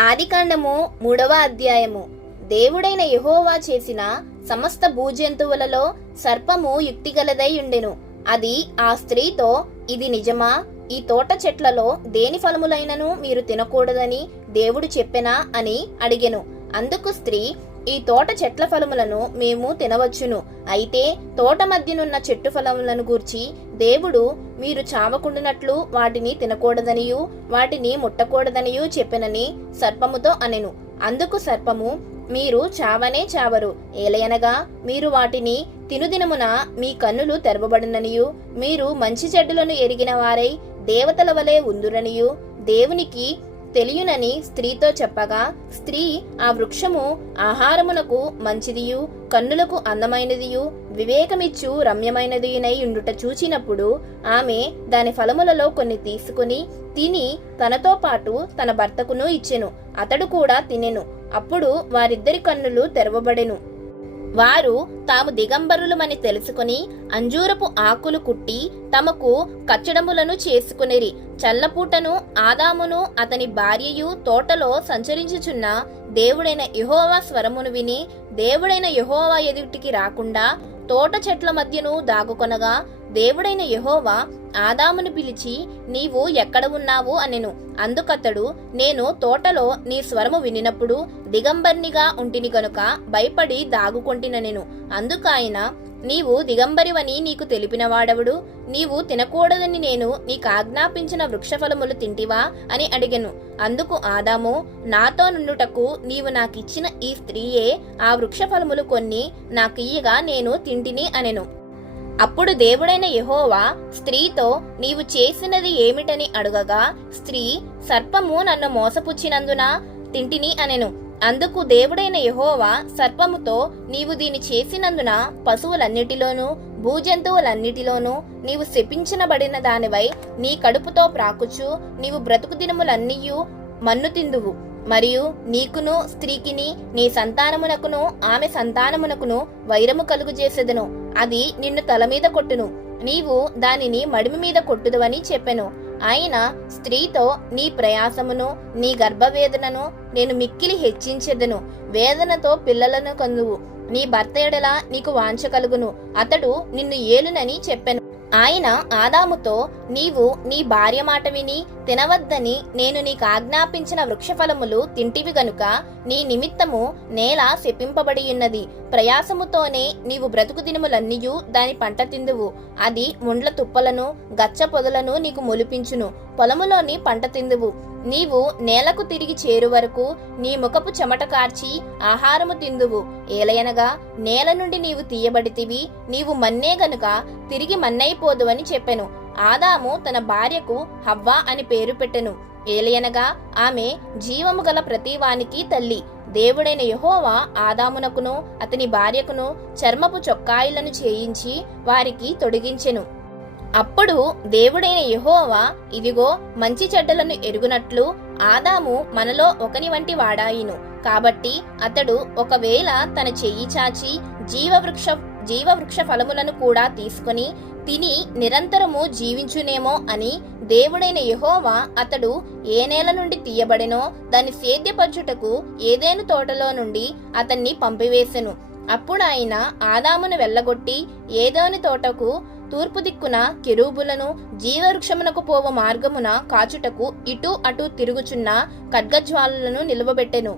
ఆదికాండము 3వ అధ్యాయము. దేవుడైన యెహోవా చేసిన సమస్త భూజంతువులలో సర్పము యుక్తిగలదై ఉండెను. అది ఆ స్త్రీతో, ఇది నిజమా? ఈ తోట చెట్లలో దేని ఫలములైనను మీరు తినకూడదని దేవుడు చెప్పెనా అని అడిగెను. అందుకు స్త్రీ, ఈ తోట చెట్ల ఫలములను మేము తినవచ్చును. అయితే తోట మధ్యనున్న చెట్టు ఫలములను గూర్చి దేవుడు మీరు చావకుండునట్లు వాటిని తినకూడదనియు వాటిని ముట్టకూడదనియు చెప్పెనని సర్పముతో అనెను. అందుకు సర్పము, మీరు చావనే చావరు, ఏలయనగా మీరు వాటిని తినుదినమున మీ కన్నులు తెరవబడిననియు మీరు మంచి చెడ్డలను ఎరిగిన వారై దేవతల వలె ఉందురనియు దేవునికి తెలియనని స్త్రీతో చెప్పగా, స్త్రీ ఆ వృక్షము ఆహారమునకు మంచిదియు కన్నులకు అందమైనదియు వివేకమిచ్చు రమ్యమైనదియునై ఉండుట చూచినప్పుడు ఆమె దాని ఫలములలో కొన్ని తీసుకుని తిని తనతో పాటు తన భర్తకును ఇచ్చెను. అతడు కూడా తినెను. అప్పుడు వారిద్దరి కన్నులు తెరవబడెను. వారు తాము దిగంబరులమని తెలుసుకుని అంజూరపు ఆకులు కుట్టి తమకు కచ్చడములను చేసుకునిరి. చల్లపూటను ఆదామును అతని భార్యయు తోటలో సంచరించుచున్న దేవుడైన యెహోవా స్వరమును విని దేవుడైన యెహోవా ఎదుటికి రాకుండా తోట చెట్ల మధ్యను దాగుకొనగా దేవుడైన యెహోవా ఆదామును పిలిచి, నీవు ఎక్కడ ఉన్నావు అనెను. అందుకతడు, నేను తోటలో నీ స్వరము వినినప్పుడు దిగంబర్నిగా ఉంటిని గనుక భయపడి దాగుకొంటినెను. అందుకాయన, నీవు దిగంబరివని నీకు తెలిపిన వాడెవడు? నీవు తినకూడదని నేను నీకు ఆజ్ఞాపించిన వృక్షఫలములు తింటివా అని అడిగెను. అందుకు ఆదాము, నాతో నుండుటకు నీవు నాకిచ్చిన ఈ స్త్రీయే ఆ వృక్షఫలములు కొన్ని నాకియ్యగా నేను తింటిని అనెను. అప్పుడు దేవుడైన యెహోవా స్త్రీతో, నీవు చేసినది ఏమిటని అడుగగా, స్త్రీ, సర్పము నన్ను మోసపుచ్చినందున తింటిని అనెను. అందుకు దేవుడైన యెహోవా సర్పముతో, నీవు దీని చేసినందున పశువులన్నిటిలోనూ భూజంతువులన్నిటిలోనూ నీవు శపించబడిన దానివై నీ కడుపుతో ప్రాకుచు నీవు బ్రతుకు దినములన్నీయు మన్ను తిందువు. మరియు నీకును స్త్రీకిని నీ సంతానమునకును ఆమె సంతానమునకును వైరము కలుగు చేసేదను. అది నిన్ను తల మీద కొట్టును, నీవు దానిని మడిమి మీద కొట్టుదువని చెప్పెను. ఆయన స్త్రీతో, నీ ప్రయాసమును నీ గర్భవేదనను నేను మిక్కిలి హెచ్చించెదను. వేదనతో పిల్లలను కందువు. నీ భర్త ఎడల నీకు వాంఛ కలుగును, అతడు నిన్ను ఏలునని చెప్పెను. ఆయన ఆదాముతో, నీవు నీ భార్య మాట విని తినవద్దని నేను నీకు ఆజ్ఞాపించిన వృక్షఫలములు తింటివి గనుక నీ నిమిత్తము నేల శపింపబడి ఉన్నది. ప్రయాసముతోనే నీవు బ్రతుకు దినములన్నీయు దాని పంట తిందువు. అది ముండ్ల తుప్పలను గచ్చ పొదలను నీకు మొలిపించును. పొలములోని పంట తిందువు. నీవు నేలకు తిరిగి చేరు వరకు నీ ముఖపు చెమట కార్చి ఆహారము తిందువు. ఏలయనగా నేల నుండి నీవు తీయబడితివి, నీవు మన్నే గనుక తిరిగి మన్నైపోదు అని చెప్పెను. ఆదాము తన భార్యకు హవ్వ అని పేరు పెట్టెను. ఏలయనగా ఆమె జీవము గల ప్రతివానికి తల్లి. దేవుడైన యెహోవా ఆదామునకును అతని భార్యకును చర్మపు చొక్కాయిలను చేయించి వారికి తొడిగించెను. అప్పుడు దేవుడైన యెహోవా, ఇదిగో, మంచి చెడ్డలను ఎరుగునట్లు ఆదాము మనలో ఒకని వంటి వాడాయిను. కాబట్టి అతడు ఒకవేళ తన చెయ్యి చాచి జీవవృక్ష ఫలములను కూడా తీసుకుని తిని నిరంతరము జీవించునేమో అని దేవుడైన యెహోవా అతడు ఏ నేల నుండి తీయబడెనో దాన్ని సేద్యపరచుటకు ఏదెను తోటలో నుండి అతన్ని పంపివేసెను. అప్పుడు ఆయన ఆదామును వెళ్ళగొట్టి ఏదోని తోటకు తూర్పు దిక్కున కెరూబులను జీవవృక్షమునకు పోవ మార్గమున కాచుటకు ఇటు అటు తిరుగుచున్న ఖడ్గజ్వాలలను నిలువబెట్టెను.